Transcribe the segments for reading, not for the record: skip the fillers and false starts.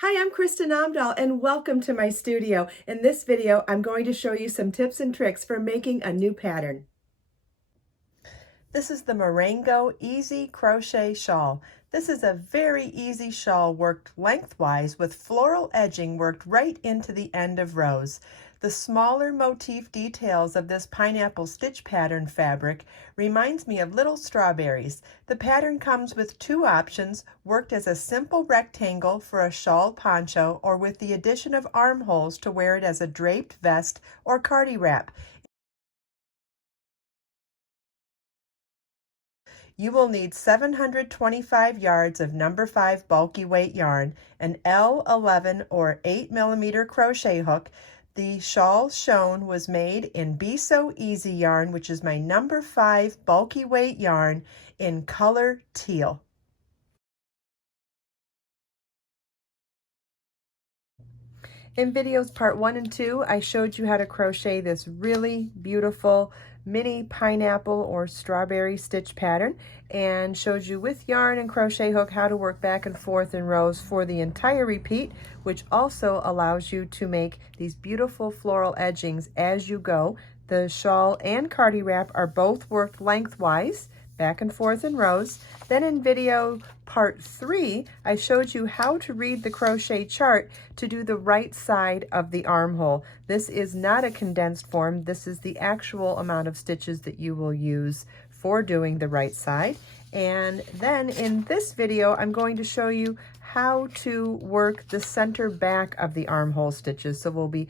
Hi, I'm Kristin Omdahl and welcome to my studio. In this video, I'm going to show you some tips and tricks for making a new pattern. This is the Morango Easy Crochet Shawl. This is a very easy shawl worked lengthwise with floral edging worked right into the end of rows. The smaller motif details of this pineapple stitch pattern fabric reminds me of little strawberries. The pattern comes with two options, worked as a simple rectangle for a shawl poncho or with the addition of armholes to wear it as a draped vest or Cardi wrap. You will need 725 yards of number 5 bulky weight yarn, an L11 or 8mm crochet hook. The shawl shown was made in Be So Easy yarn, which is my number 5 bulky weight yarn in color teal. In videos part 1 and 2, I showed you how to crochet this really beautiful mini pineapple or strawberry stitch pattern and showed you with yarn and crochet hook how to work back and forth in rows for the entire repeat, which also allows you to make these beautiful floral edgings as you go. The shawl and Cardi wrap are both worked lengthwise, back and forth in rows. Then in video part 3, I showed you how to read the crochet chart to do the right side of the armhole. This is not a condensed form. This is the actual amount of stitches that you will use for doing the right side. And then in this video, I'm going to show you how to work the center back of the armhole stitches. So we'll be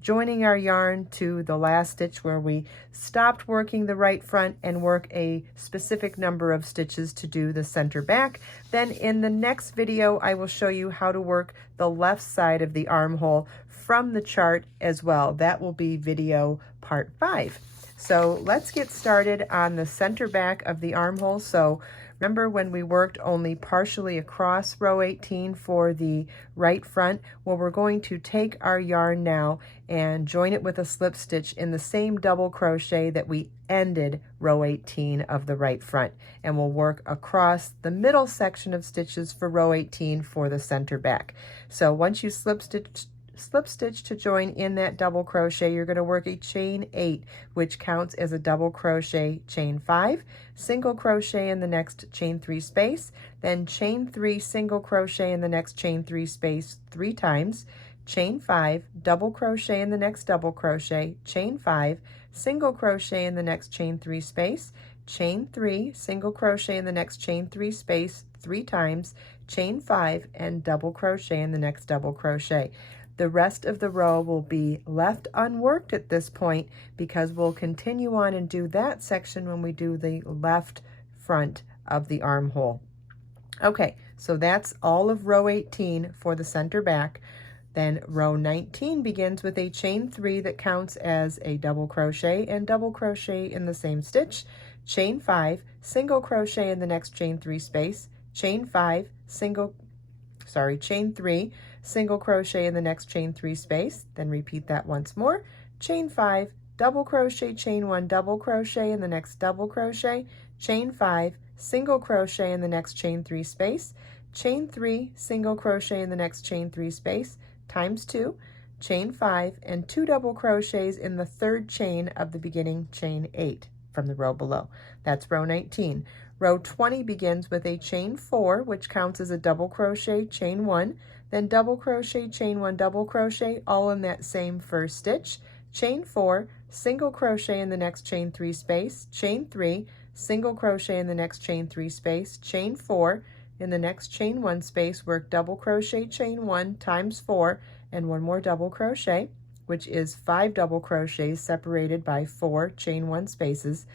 joining our yarn to the last stitch where we stopped working the right front and work a specific number of stitches to do the center back. Then in the next video, I will show you how to work the left side of the armhole from the chart as well. That will be video part 5. So let's get started on the center back of the armhole. So remember when we worked only partially across row 18 for the right front? Well, we're going to take our yarn now and join it with a slip stitch in the same double crochet that we ended row 18 of the right front. And we'll work across the middle section of stitches for row 18 for the center back. So once you slip stitch to join in that double crochet, you're going to work a chain 8, which counts as a double crochet, chain 5, single crochet in the next chain 3 space, then chain 3, single crochet in the next chain 3 space 3 times, chain 5, double crochet in the next double crochet, chain 5, single crochet in the next chain 3 space, chain 3, single crochet in the next chain 3 space 3 times, chain 5, and double crochet in the next double crochet. The rest of the row will be left unworked at this point because we'll continue on and do that section when we do the left front of the armhole. Okay, so that's all of row 18 for the center back. Then row 19 begins with a chain 3 that counts as a double crochet and double crochet in the same stitch, chain 5, single crochet in the next chain 3 space, chain 5, chain 3, single crochet in the next chain 3 space, then repeat that once more, chain 5, double crochet, chain 1, double crochet in the next double crochet, chain 5, single crochet in the next chain 3 space, chain 3, single crochet in the next chain 3 space, times 2, chain 5, and 2 double crochets in the third chain of the beginning chain 8 from the row below. That's row 19. Row 20 begins with a chain 4, which counts as a double crochet, chain 1, then double crochet, chain 1, double crochet, all in that same first stitch, chain 4, single crochet in the next chain 3 space, chain 3, single crochet in the next chain 3 space, chain 4, in the next chain 1 space, work double crochet, chain 1 times 4, and 1 more double crochet, which is 5 double crochets separated by 4 chain 1 spaces,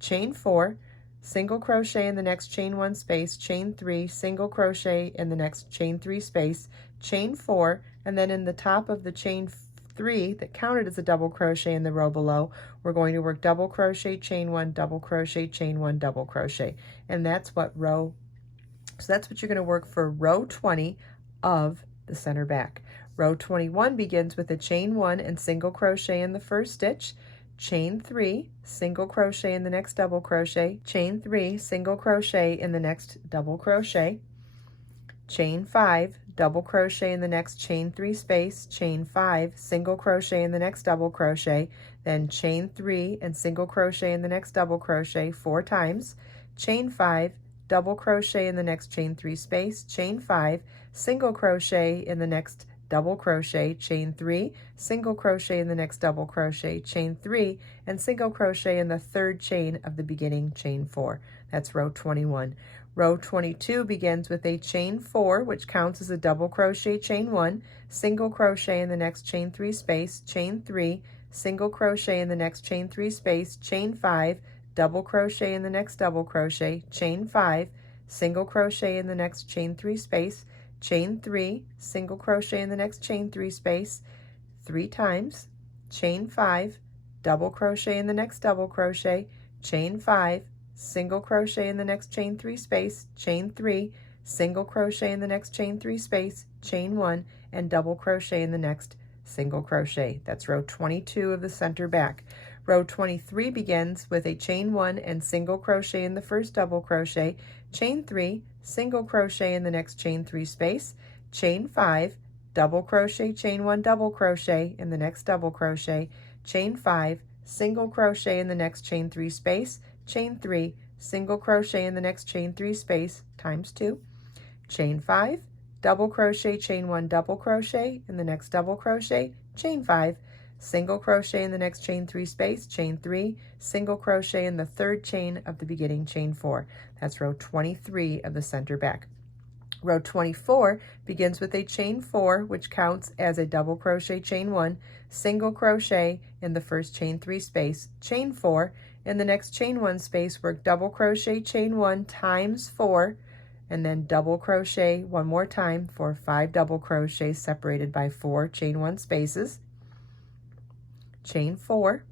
chain 4, single crochet in the next chain 1 space, chain 3, single crochet in the next chain 3 space, chain 4, and then in the top of the chain 3 that counted as a double crochet in the row below, we're going to work double crochet, chain 1, double crochet, chain 1, double crochet. And that's what you're going to work for row 20 of the center back. Row 21 begins with a chain 1 and single crochet in the first stitch, chain 3, single crochet in the next double crochet, chain 3, single crochet in the next double crochet, chain 5, double crochet in the next chain 3 space, chain 5, single crochet in the next double crochet, then chain 3 and single crochet in the next double crochet 4 times, chain 5, double crochet in the next chain 3 space, chain 5, single crochet in the next double crochet, chain 3, single crochet in the next double crochet, chain 3, and single crochet in the third chain of the beginning chain 4. That's row 21. Row 22 begins with a chain 4, which counts as a double crochet, chain 1, single crochet in the next chain 3 space, chain 3, single crochet in the next chain 3 space, chain 5, double crochet in the next double crochet, chain 5, single crochet in the next chain 3 space, chain 3, single crochet in the next chain 3 space 3 times, chain 5, double crochet in the next double crochet, chain 5, single crochet in the next chain 3 space, chain 3, single crochet in the next chain 3 space, chain 1, and double crochet in the next single crochet. That's row 22 of the center back. Row 23 begins with a chain 1 and single crochet in the first double crochet, chain 3, single crochet in the next chain 3 space, chain 5, double crochet, chain 1, double crochet in the next double crochet, chain 5, single crochet in the next chain 3 space, chain 3, single crochet in the next chain 3 space times 2, chain 5, double crochet, chain 1, double crochet in the next double crochet, chain 5, single crochet in the next chain 3 space, chain 3, single crochet in the third chain of the beginning chain 4. That's row 23 of the center back. Row 24 begins with a chain 4, which counts as a double crochet, chain 1, single crochet in the first chain 3 space, chain 4, in the next chain 1 space, work double crochet, chain 1 times 4, and then double crochet one more time for 5 double crochets separated by 4 chain 1 spaces, chain 4,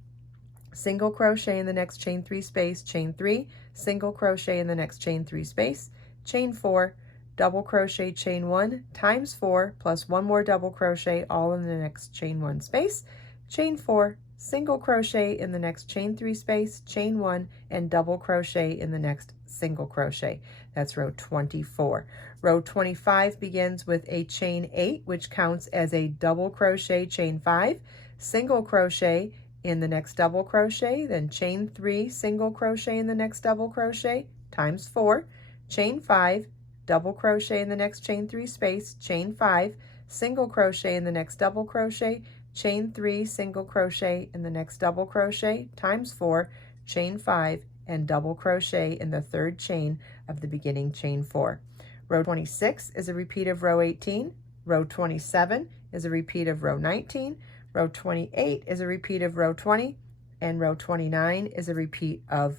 single crochet in the next chain 3 space, chain 3, single crochet in the next chain 3 space, chain 4, double crochet, chain 1 times 4 plus 1 more double crochet all in the next chain 1 space, chain 4, single crochet in the next chain 3 space, chain 1, and double crochet in the next single crochet. That's row 24. Row 25 begins with a chain 8, which counts as a double crochet, chain 5, single crochet in the next double crochet, then chain 3, single crochet in the next double crochet times 4, chain 5, double crochet in the next chain 3 space, chain 5, single crochet in the next double crochet, chain 3, single crochet in the next double crochet times 4, chain 5, and double crochet in the third chain of the beginning chain 4. Row 26 is a repeat of row 18, row 27 is a repeat of row 19, row 28 is a repeat of row 20, and row 29 is a repeat of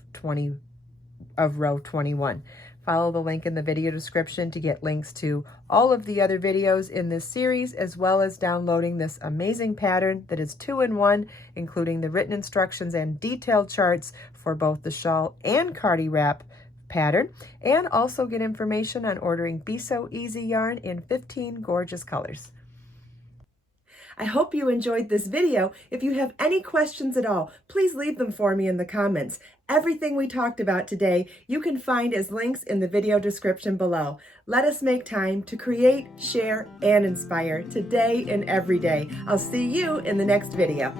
row 21. Follow the link in the video description to get links to all of the other videos in this series, as well as downloading this amazing pattern that is 2-in-1, including the written instructions and detailed charts for both the shawl and Cardi wrap pattern, and also get information on ordering Be So Easy yarn in 15 gorgeous colors. I hope you enjoyed this video. If you have any questions at all, please leave them for me in the comments. Everything we talked about today, you can find as links in the video description below. Let us make time to create, share, and inspire today and every day. I'll see you in the next video.